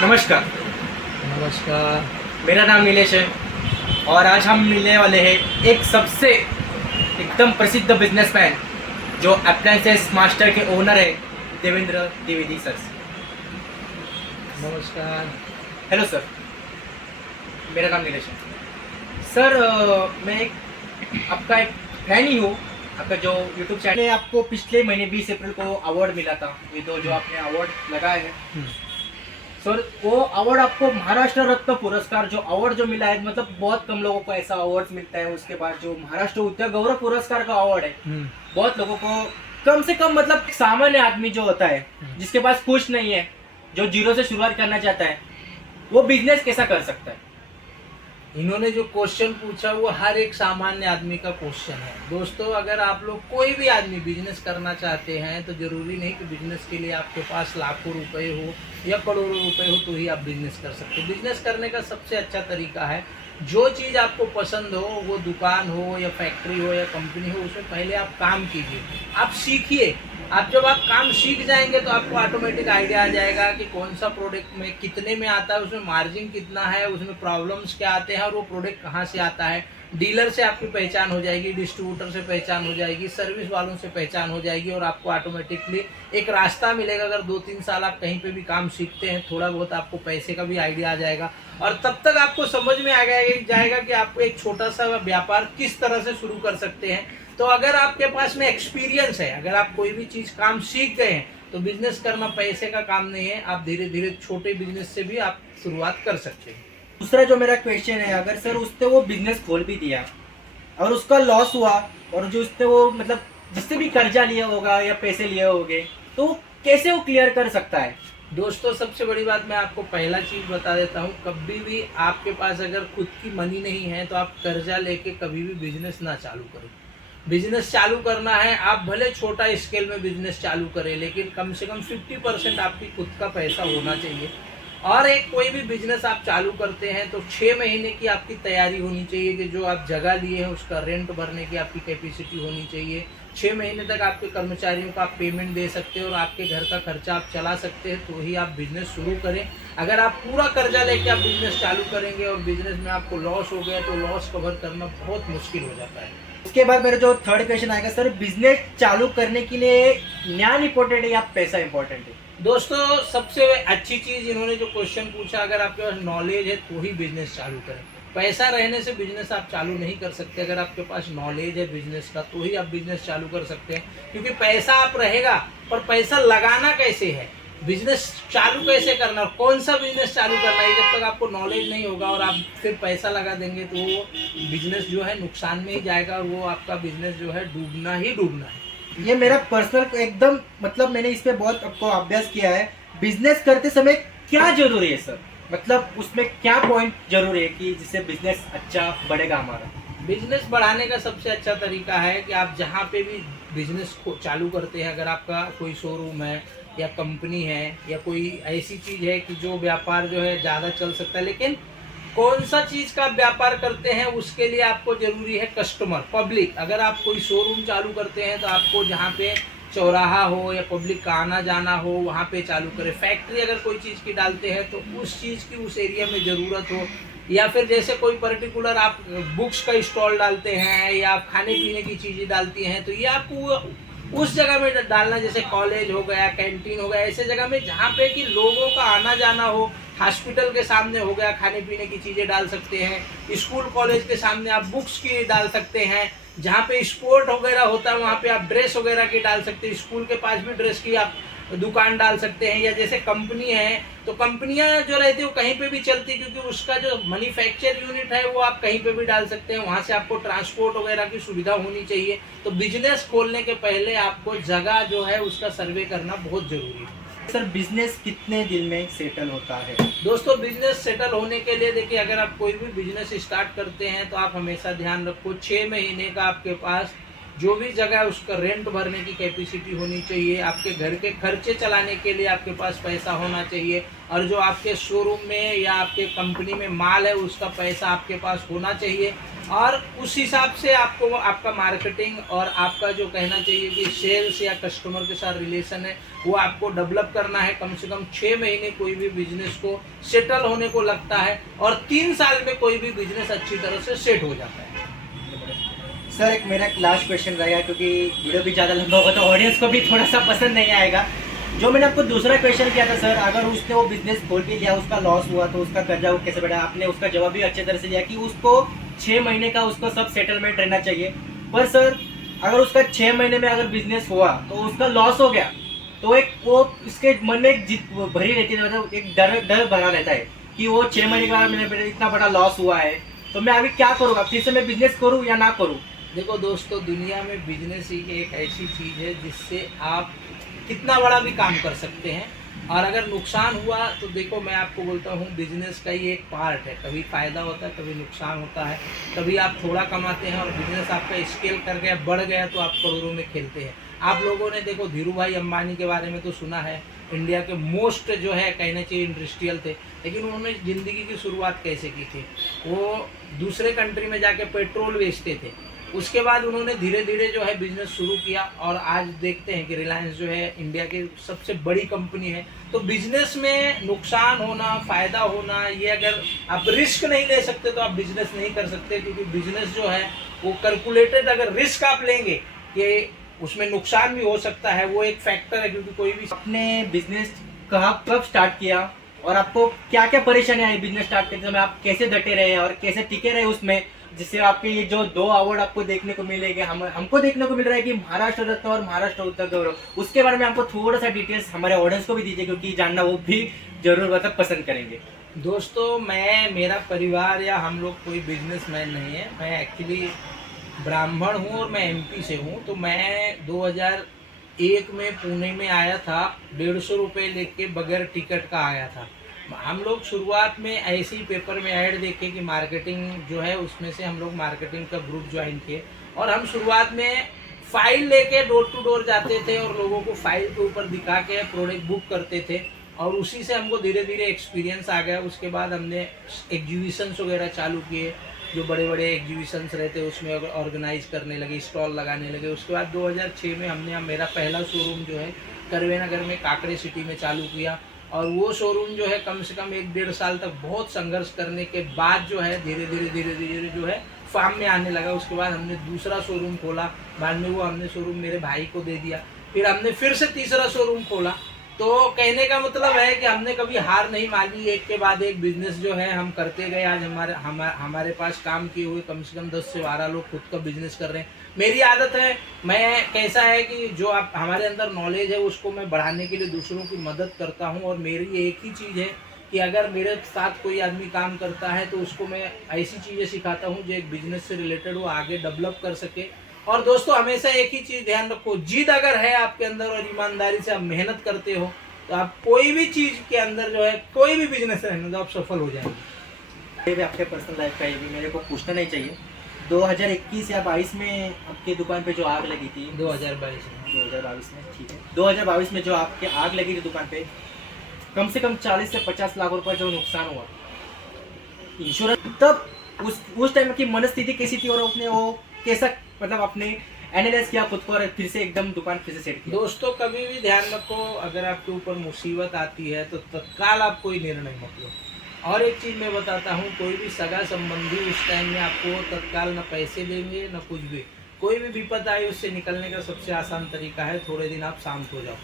नमस्कार। नमस्कार। मेरा नाम नीलेश है और आज हम मिलने वाले हैं एक सबसे एकदम प्रसिद्ध बिजनेसमैन जो अप्लायंसेस मास्टर के ओनर है, देवेंद्र द्विवेदी सर। नमस्कार। हेलो सर, मेरा नाम नीलेश है सर। मैं आपका एक फैन ही हूँ। आपका जो यूट्यूब चैनल है, आपको पिछले महीने 20 अप्रैल को अवार्ड मिला था। ये तो जो आपने अवार्ड लगाए हैं सर, वो अवार्ड आपको महाराष्ट्र रत्न पुरस्कार जो अवार्ड जो मिला है, मतलब बहुत कम लोगों को ऐसा अवार्ड मिलता है। उसके बाद जो महाराष्ट्र उद्योग गौरव पुरस्कार का अवार्ड है, बहुत लोगों को कम से कम, मतलब सामान्य आदमी जो होता है, जिसके पास कुछ नहीं है, जो जीरो से शुरुआत करना चाहता है, वो बिजनेस कैसा कर सकता है। इन्होंने जो क्वेश्चन पूछा वो हर एक सामान्य आदमी का क्वेश्चन है। दोस्तों, अगर आप लोग कोई भी आदमी बिजनेस करना चाहते हैं तो जरूरी नहीं कि बिजनेस के लिए आपके पास लाखों रुपए हो या करोड़ों रुपए हो तो ही आप बिजनेस कर सकते हो। बिजनेस करने का सबसे अच्छा तरीका है, जो चीज़ आपको पसंद हो, वो दुकान हो या फैक्ट्री हो या कंपनी हो, उसमें पहले आप काम कीजिए, आप सीखिए। जब आप काम सीख जाएंगे तो आपको ऑटोमेटिक आइडिया आ जाएगा कि कौन सा प्रोडक्ट में कितने में आता है, उसमें मार्जिन कितना है, उसमें प्रॉब्लम्स क्या आते हैं और वो प्रोडक्ट कहाँ से आता है। डीलर से आपकी पहचान हो जाएगी, डिस्ट्रीब्यूटर से पहचान हो जाएगी, सर्विस वालों से पहचान हो जाएगी और आपको ऑटोमेटिकली एक रास्ता मिलेगा। अगर 2-3 साल आप कहीं पे भी काम सीखते हैं, थोड़ा बहुत आपको पैसे का भी आइडिया आ जाएगा और तब तक आपको समझ में आ जाएगा कि आपको एक छोटा सा व्यापार किस तरह से शुरू कर सकते हैं। तो अगर आपके पास में एक्सपीरियंस है, अगर आप कोई भी चीज़ काम सीख गए हैं, तो बिजनेस करना पैसे का काम नहीं है। आप धीरे धीरे छोटे बिजनेस से भी आप शुरुआत कर सकते हैं। दूसरा जो मेरा क्वेश्चन है, अगर सर उसने वो बिजनेस खोल भी दिया और उसका लॉस हुआ, और जो उसने वो, मतलब जिससे भी कर्जा लिया होगा या पैसे लिए होंगे, तो कैसे वो क्लियर कर सकता है। दोस्तों, सबसे बड़ी बात मैं आपको पहला चीज़ बता देता हूँ, कभी भी आपके पास अगर खुद की मनी नहीं है तो आप कर्जा लेके कभी भी बिजनेस ना चालू करो। बिजनेस चालू करना है, आप भले छोटा स्केल में बिजनेस चालू करें, लेकिन कम से कम 50% आपकी खुद का पैसा होना चाहिए। और एक कोई भी बिजनेस आप चालू करते हैं तो 6 महीने की आपकी तैयारी होनी चाहिए कि जो आप जगह लिए हैं उसका रेंट भरने की आपकी कैपेसिटी होनी चाहिए। 6 महीने तक आपके कर्मचारियों का आप पेमेंट दे सकते हैं और आपके घर का खर्चा आप चला सकते हैं, तो ही आप बिजनेस शुरू करें। अगर आप पूरा कर्जा लेके आप बिजनेस चालू करेंगे और बिजनेस में आपको लॉस हो गया तो लॉस कवर करना बहुत मुश्किल हो जाता है। उसके बाद मेरा जो थर्ड क्वेश्चन आएगा सर, बिजनेस चालू करने के लिए ज्ञान इंपॉर्टेंट है या पैसा इंपॉर्टेंट है। दोस्तों, सबसे अच्छी चीज़ इन्होंने जो क्वेश्चन पूछा, अगर आपके पास नॉलेज है तो ही बिजनेस चालू करें। पैसा रहने से बिजनेस आप चालू नहीं कर सकते। अगर आपके पास नॉलेज है बिजनेस का तो ही आप बिजनेस चालू कर सकते हैं, क्योंकि पैसा आप रहेगा, पर पैसा लगाना कैसे है, बिजनेस चालू कैसे करना, कौन सा बिजनेस चालू करना है, जब तक आपको नॉलेज नहीं होगा और आप फिर पैसा लगा देंगे तो वो बिजनेस जो है नुकसान में ही जाएगा और वो आपका बिजनेस जो है डूबना ही डूबना है। ये मेरा पर्सनल एकदम, मतलब मैंने इस पे बहुत आपको अभ्यास किया है। बिजनेस करते समय क्या जरूरी है सर, मतलब उसमें क्या पॉइंट जरूरी है कि जिससे बिजनेस अच्छा बढ़ेगा हमारा। बिजनेस बढ़ाने का सबसे अच्छा तरीका है कि आप जहाँ पे भी बिजनेस को चालू करते हैं, अगर आपका कोई शोरूम है या कंपनी है या कोई ऐसी चीज़ है कि जो व्यापार जो है ज़्यादा चल सकता है, लेकिन कौन सा चीज़ का व्यापार करते हैं उसके लिए आपको ज़रूरी है कस्टमर, पब्लिक। अगर आप कोई शोरूम चालू करते हैं तो आपको जहाँ पे चौराहा हो या पब्लिक का आना जाना हो वहाँ पे चालू करें। फैक्ट्री अगर कोई चीज़ की डालते हैं तो उस चीज़ की उस एरिया में ज़रूरत हो, या फिर जैसे कोई पर्टिकुलर आप बुक्स का स्टॉल डालते हैं या आप खाने पीने की चीज़ें डालती हैं तो ये आपको उस जगह में डालना, जैसे कॉलेज हो गया, कैंटीन हो गया, ऐसे जगह में जहाँ पे कि लोगों का आना जाना हो। हॉस्पिटल के सामने हो गया, खाने पीने की चीज़ें डाल सकते हैं। स्कूल कॉलेज के सामने आप बुक्स की डाल सकते हैं। जहाँ पे स्पोर्ट वगैरह होता है वहाँ पे आप ड्रेस वगैरह की डाल सकते हैं। स्कूल के पास भी ड्रेस की आप दुकान डाल सकते हैं। या जैसे कंपनी है तो कंपनियां जो रहती है वो कहीं पे भी चलती है, क्योंकि उसका जो मैन्युफैक्चर यूनिट है वो आप कहीं पे भी डाल सकते हैं। वहाँ से आपको ट्रांसपोर्ट वगैरह की सुविधा होनी चाहिए। तो बिजनेस खोलने के पहले आपको जगह जो है उसका सर्वे करना बहुत जरूरी है। सर बिजनेस कितने दिन में सेटल होता है। दोस्तों, बिजनेस सेटल होने के लिए देखिए, अगर आप कोई भी बिजनेस स्टार्ट करते हैं तो आप हमेशा ध्यान रखो 6 महीने का आपके पास जो भी जगह है उसका रेंट भरने की कैपेसिटी होनी चाहिए। आपके घर के खर्चे चलाने के लिए आपके पास पैसा होना चाहिए, और जो आपके शोरूम में या आपके कंपनी में माल है उसका पैसा आपके पास होना चाहिए। और उस हिसाब से आपको आपका मार्केटिंग और आपका जो कहना चाहिए कि सेल्स या कस्टमर के साथ रिलेशन है वो आपको डेवलप करना है। कम से कम 6 महीने कोई भी बिजनेस को सेटल होने को लगता है और 3 साल में कोई भी बिजनेस अच्छी तरह से सेट हो जाता है। सर एक मेरा लास्ट क्वेश्चन रहेगा, क्योंकि वीडियो भी ज़्यादा लंबा होगा तो ऑडियंस को भी थोड़ा सा पसंद नहीं आएगा। जो मैंने आपको दूसरा क्वेश्चन किया था सर, अगर उसने वो बिजनेस खोल के लिया, उसका लॉस हुआ तो उसका कर्जा वो कैसे बढ़ा, आपने उसका जवाब भी अच्छे तरह से दिया कि उसको 6 महीने का उसको सब सेटलमेंट रहना चाहिए। पर सर अगर उसका 6 महीने में अगर बिजनेस हुआ तो उसका लॉस हो गया, तो एक वो इसके मन में एक जिद भरी रहती है, मतलब एक डर भरा रहता है कि वो 6 महीने के बाद मेरा इतना बड़ा लॉस हुआ है तो मैं आगे क्या करूँगा, फिर से मैं बिजनेस करूँ या ना करूँ। देखो दोस्तों, दुनिया में बिजनेस ही एक ऐसी चीज़ है जिससे आप कितना बड़ा भी काम कर सकते हैं। और अगर नुकसान हुआ तो देखो, मैं आपको बोलता हूँ बिजनेस का ही एक पार्ट है। कभी फ़ायदा होता है, कभी नुकसान होता है, कभी आप थोड़ा कमाते हैं और बिजनेस आपका स्केल कर गया, बढ़ गया तो आप करोड़ों में खेलते हैं। आप लोगों ने देखो धीरू भाई अंबानी के बारे में तो सुना है, इंडिया के मोस्ट जो है कहना चाहिए इंडस्ट्रियल थे, लेकिन उन्होंने ज़िंदगी की शुरुआत कैसे की थी? वो दूसरे कंट्री में जाके पेट्रोल बेचते थे। उसके बाद उन्होंने धीरे धीरे जो है बिजनेस शुरू किया और आज देखते हैं कि रिलायंस जो है इंडिया की सबसे बड़ी कंपनी है। तो बिजनेस में नुकसान होना, फ़ायदा होना, ये अगर आप रिस्क नहीं ले सकते तो आप बिजनेस नहीं कर सकते, क्योंकि बिजनेस जो है वो कैलकुलेटेड, अगर रिस्क आप लेंगे कि उसमें नुकसान भी हो सकता है, वो एक फैक्टर है। क्योंकि कोई भी आपने बिजनेस कब स्टार्ट किया और आपको क्या क्या परेशानी आई बिजनेस स्टार्ट करते समय, आप कैसे डटे रहे और कैसे टिके रहे उसमें, जिससे आपके ये जो 2 अवार्ड आपको देखने को मिलेंगे, हमको देखने को मिल रहा है कि महाराष्ट्र रत्न और महाराष्ट्र उत्तर गौरव, उसके बारे में हमको थोड़ा सा डिटेल्स हमारे ऑडियंस को भी दीजिए, क्योंकि जानना वो भी जरूर मतलब पसंद करेंगे। दोस्तों, मेरा परिवार या हम लोग कोई बिजनेसमैन नहीं है। मैं एक्चुअली ब्राह्मण हूँ और मैं एमपी से हूँ। तो मैं 2001 में पुणे में आया था, 150 रुपये लेके बगैर टिकट का आया था। हम लोग शुरुआत में ऐसे ही पेपर में ऐड देखे कि मार्केटिंग जो है, उसमें से हम लोग मार्केटिंग का ग्रुप ज्वाइन किए और हम शुरुआत में फाइल लेके डोर टू डोर जाते थे और लोगों को फाइल के ऊपर दिखा के प्रोडक्ट बुक करते थे और उसी से हमको धीरे धीरे एक्सपीरियंस आ गया। उसके बाद हमने एग्जीबिशंस वगैरह चालू किए, जो बड़े बड़े एग्जीबिशंस रहते उसमें ऑर्गेनाइज करने लगे, स्टॉल लगाने लगे। उसके बाद 2006 में हमने मेरा पहला शोरूम जो है करवे नगर में काकड़े सिटी में चालू किया और वो शोरूम जो है कम से कम 1-1.5 साल तक बहुत संघर्ष करने के बाद जो है धीरे धीरे जो है फार्म में आने लगा। उसके बाद हमने दूसरा शोरूम खोला, बाद में वो हमने शोरूम मेरे भाई को दे दिया, फिर हमने फिर से तीसरा शोरूम खोला। तो कहने का मतलब है कि हमने कभी हार नहीं मानी, एक के बाद एक बिजनेस जो है हम करते गए। आज हमारे पास काम किए हुए कम से कम 10 से 12 लोग खुद का बिजनेस कर रहे हैं। मेरी आदत है, मैं कैसा है कि जो आप हमारे अंदर नॉलेज है उसको मैं बढ़ाने के लिए दूसरों की मदद करता हूँ और मेरी एक ही चीज़ है कि अगर मेरे साथ कोई आदमी काम करता है तो उसको मैं ऐसी चीज़ें सिखाता हूँ जो एक बिजनेस से रिलेटेड वो आगे डेवलप कर सके। और दोस्तों, हमेशा एक ही चीज़ ध्यान रखो, जिद अगर है आपके अंदर और ईमानदारी से आप मेहनत करते हो तो आप कोई भी चीज़ के अंदर जो है, कोई भी बिजनेस रहने दो, आप सफल हो जाएंगे। ये भी आपके पर्सनल लाइफ का ये भी मेरे को पूछना नहीं चाहिए। 2021 या 22 में आपकी दुकान पे जो आग लगी थी, 2022 में, ठीक है, 2022 में जो आपके आग लगी थी दुकान पे, कम से कम 40 से 50 लाख रुपए जो नुकसान हुआ, इंश्योरेंस, तब उस टाइम की मनस्थिति कैसी थी और आपने वो कैसा मतलब आपने एनालाइज किया खुद को और फिर से एकदम दुकान फिर से सेट किया? दोस्तों, कभी भी ध्यान रखो, अगर आपके ऊपर मुसीबत आती है तो तत्काल आप कोई निर्णय मत लो। और एक चीज़ मैं बताता हूँ, कोई भी सगा संबंधी उस टाइम में आपको तत्काल न पैसे देंगे न कुछ भी। कोई भी विपद आए उससे निकलने का सबसे आसान तरीका है थोड़े दिन आप शांत हो जाओ।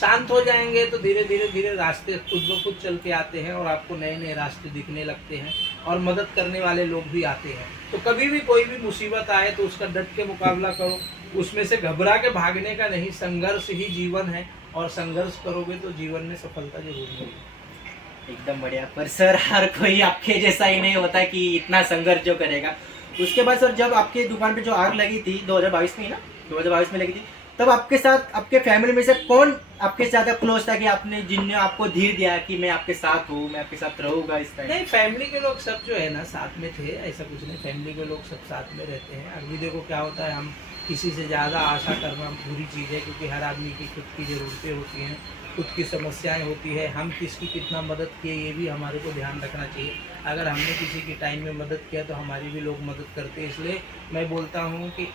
शांत हो जाएंगे तो धीरे धीरे रास्ते खुद ब खुद चल के आते हैं और आपको नए नए रास्ते दिखने लगते हैं और मदद करने वाले लोग भी आते हैं। तो कभी भी कोई भी मुसीबत आए तो उसका डट के मुकाबला करो, उसमें से घबरा के भागने का नहीं। संघर्ष ही जीवन है और संघर्ष करोगे तो जीवन में सफलता जरूर मिलेगी। एकदम बढ़िया। पर सर हर कोई आपके जैसा ही नहीं होता कि इतना संघर्ष जो करेगा। उसके बाद सर जब आपके दुकान पे जो आग लगी थी 2022 में ही ना, 2022 में लगी थी, तब आपके साथ आपके फैमिली में से कौन आपके ज़्यादा क्लोज था कि आपने जिनने आपको धीर दिया कि मैं आपके साथ हूँ, मैं आपके साथ रहूँगा इस टाइम? नहीं, फैमिली के लोग सब जो है ना साथ में थे, ऐसा कुछ नहीं। फैमिली के लोग सब साथ में रहते हैं। अभी देखो क्या होता है, हम किसी से ज़्यादा आशा करना बुरी चीज़ है, क्योंकि हर आदमी की खुद की ज़रूरतें होती हैं खुद की समस्याएं होती है, हम किसकी कितना मदद किए ये भी हमारे को ध्यान रखना चाहिए। अगर हमने किसी की टाइम में मदद किया तो हमारी भी लोग मदद करते हैं। इसलिए मैं बोलता हूँ कि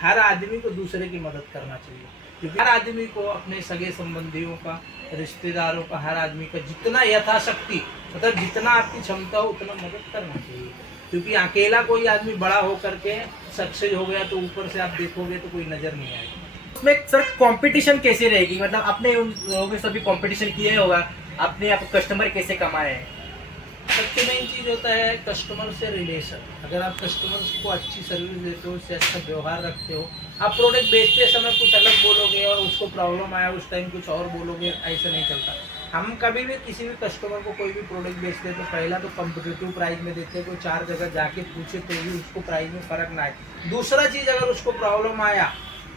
हर आदमी को दूसरे की मदद करना चाहिए, क्योंकि हर आदमी को अपने सगे संबंधियों का, रिश्तेदारों का, हर आदमी का जितना यथाशक्ति, मतलब जितना आपकी क्षमता हो उतना मदद करना चाहिए। क्योंकि अकेला कोई आदमी बड़ा हो करके सक्सेस हो गया तो ऊपर से आप देखोगे तो कोई नज़र नहीं आएगा। उसमें सर कंपटीशन कैसे रहेगी, मतलब आपने उन लोगों के सभी कंपटीशन किए होगा, आपने आप कस्टमर कैसे कमाए हैं? सबसे मेन चीज़ होता है कस्टमर से रिलेशन। अगर आप कस्टमर्स को अच्छी सर्विस देते हो, उससे अच्छा व्यवहार रखते हो, आप प्रोडक्ट बेचते समय कुछ अलग बोलोगे और उसको प्रॉब्लम आया उस टाइम कुछ और बोलोगे, ऐसा नहीं चलता। हम कभी भी किसी भी कस्टमर को कोई भी प्रोडक्ट बेचते हैं तो पहला तो कम्पिटिटिव प्राइस में देते हैं, कोई 4 जगह जाके पूछे तो भी उसको प्राइस में फ़र्क ना आए। दूसरा चीज़, अगर उसको प्रॉब्लम आया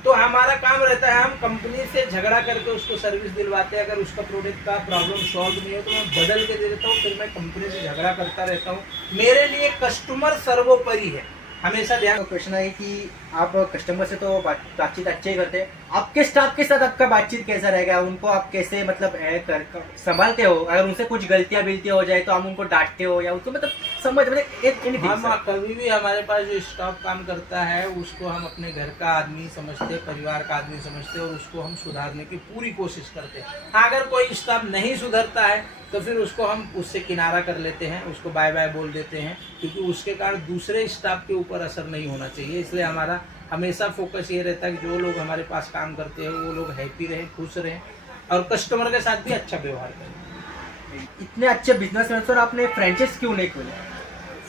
तो हमारा काम रहता है हम कंपनी से झगड़ा करके उसको सर्विस दिलवाते हैं। अगर उसका प्रोडक्ट का प्रॉब्लम सॉल्व नहीं हो तो मैं बदल के दे देता हूँ, फिर मैं कंपनी से झगड़ा करता रहता हूँ। मेरे लिए कस्टमर सर्वोपरि है, हमेशा ध्यान। क्वेश्चन है कि आप कस्टमर से तो बातचीत अच्छे ही करते हैं, आपके स्टाफ के साथ आपका बातचीत कैसा रहेगा, उनको आप कैसे मतलब संभालते हो? अगर उनसे कुछ गलतियां बिल्तियां हो जाए तो हम उनको डांटते हो या उसको मतलब समझ मतलब हम कभी भी हमारे पास जो स्टाफ काम करता है उसको हम अपने घर का आदमी समझते हैं, परिवार का आदमी समझते हैं और उसको हम सुधारने की पूरी कोशिश करते हैं। अगर कोई स्टाफ नहीं सुधरता है तो फिर उसको हम उससे किनारा कर लेते हैं, उसको बाय बाय बोल देते हैं, क्योंकि उसके कारण दूसरे स्टाफ के ऊपर असर नहीं होना चाहिए। इसलिए हमारा हमेशा फोकस ये रहता है कि जो लोग हमारे पास काम करते हैं वो लोग हैप्पी रहें, खुश रहें और कस्टमर के साथ भी अच्छा व्यवहार करें। इतने अच्छे बिजनेसमैन सर, आपने फ्रेंचाइज क्यों नहीं खोले?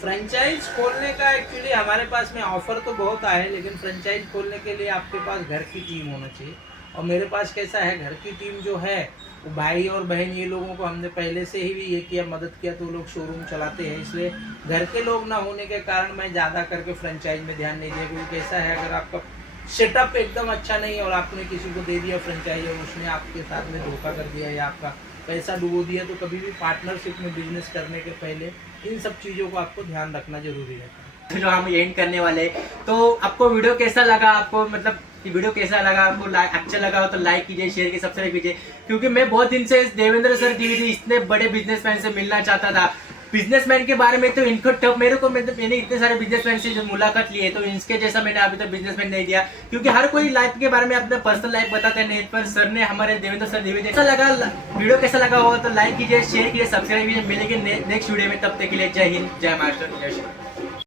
फ्रेंचाइज खोलने का एक्चुअली हमारे पास में ऑफर तो बहुत आए, लेकिन फ्रेंचाइज खोलने के लिए आपके पास घर की टीम होना चाहिए। और मेरे पास कैसा है, घर की टीम जो है वो भाई और बहन ये लोगों को हमने पहले से ही भी ये किया, मदद किया, तो वो लोग शोरूम चलाते हैं। इसलिए घर के लोग ना होने के कारण मैं ज़्यादा करके फ्रेंचाइज में ध्यान नहीं दिया। क्योंकि कैसा है, अगर आपका सेटअप एकदम अच्छा नहीं है और आपने किसी को दे दिया फ्रेंचाइज और उसने आपके साथ में धोखा कर दिया या आपका पैसा डुबो दिया, तो कभी भी पार्टनरशिप में बिजनेस करने के पहले इन सब चीज़ों को आपको ध्यान रखना जरूरी रहता है। जो हम एंड करने वाले, तो आपको वीडियो कैसा लगा, आपको मतलब कि वीडियो कैसा लगा, आपको अच्छा लगा हो तो लाइक कीजिए, शेयर कीजिए, सब्सक्राइब कीजिए। क्योंकि मैं बहुत दिन से देवेंद्र सर द्विवेदी इतने बड़े बिजनेसमैन से मिलना चाहता था। बिजनेसमैन के बारे में तो इनको टफ मेरे को मतलब मैंने इतने सारे बिजनेसमैन से जो मुलाकात ली है तो इसके जैसा मैंने अभी तक बिजनेसमैन नहीं दिया। क्योंकि हर कोई लाइफ के बारे में अपना पर्सनल लाइफ बताते हैं नेट पर, सर ने हमारे देवेंद्र सर द्विवेदी। कैसा लगा वीडियो, कैसा लगा हो तो लाइक कीजिए, शेयर कीजिए, सब्सक्राइब कीजिए। मिलेंगे नेक्स्ट वीडियो में, तब तक के लिए जय हिंद, जय महाराष्ट्र, जय श्री।